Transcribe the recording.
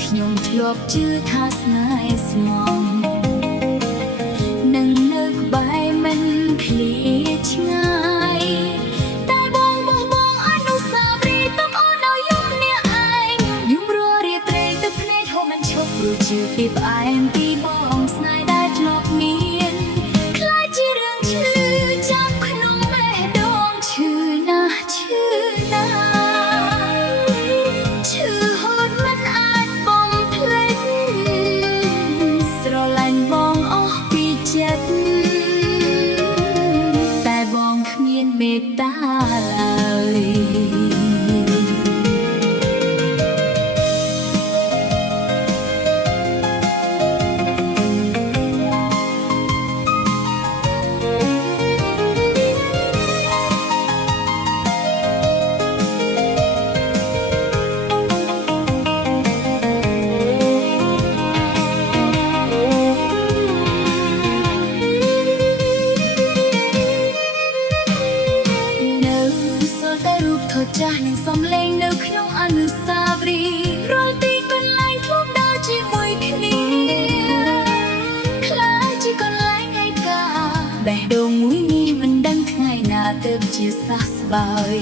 ខ្ញុំធ្លាប់ជឿថាស្នេហ៍ស្មងនឹងនៅក្បែរមិនឃ្លាឆ្ងាយតែបងអនុស្សាវរីយ៍ទុកអូននៅយំអ្នកឯងយំរាល់រាត្រីទឹកភ្នែកហូរមិនឈប់ព្រោះជឿពីផ្អែមពីបងស្នេហ៍ដែលធ្លាប់មានខ្លាចជារឿងឈឺចាប់ក្នុងបេះដូងឈឺណាស់ឈឺណាស់ឈឺហូតមិនអាចបំភ្លេចស្រឡាញ់បងអស់ពីចិត្តតែបងគ្មានមេត្តាឡើយចាស់នឹងសំឡេងនៅក្នុងអនុស្សាវរីយ៍រាល់ទីកន្លែងធ្លាប់ដើរជាមួយគ្នាខ្លាចជាកន្លែងឯកាបេះដូងមួយនេះមិនដឹងថ្ងៃណាទើបជាសះស្បើយ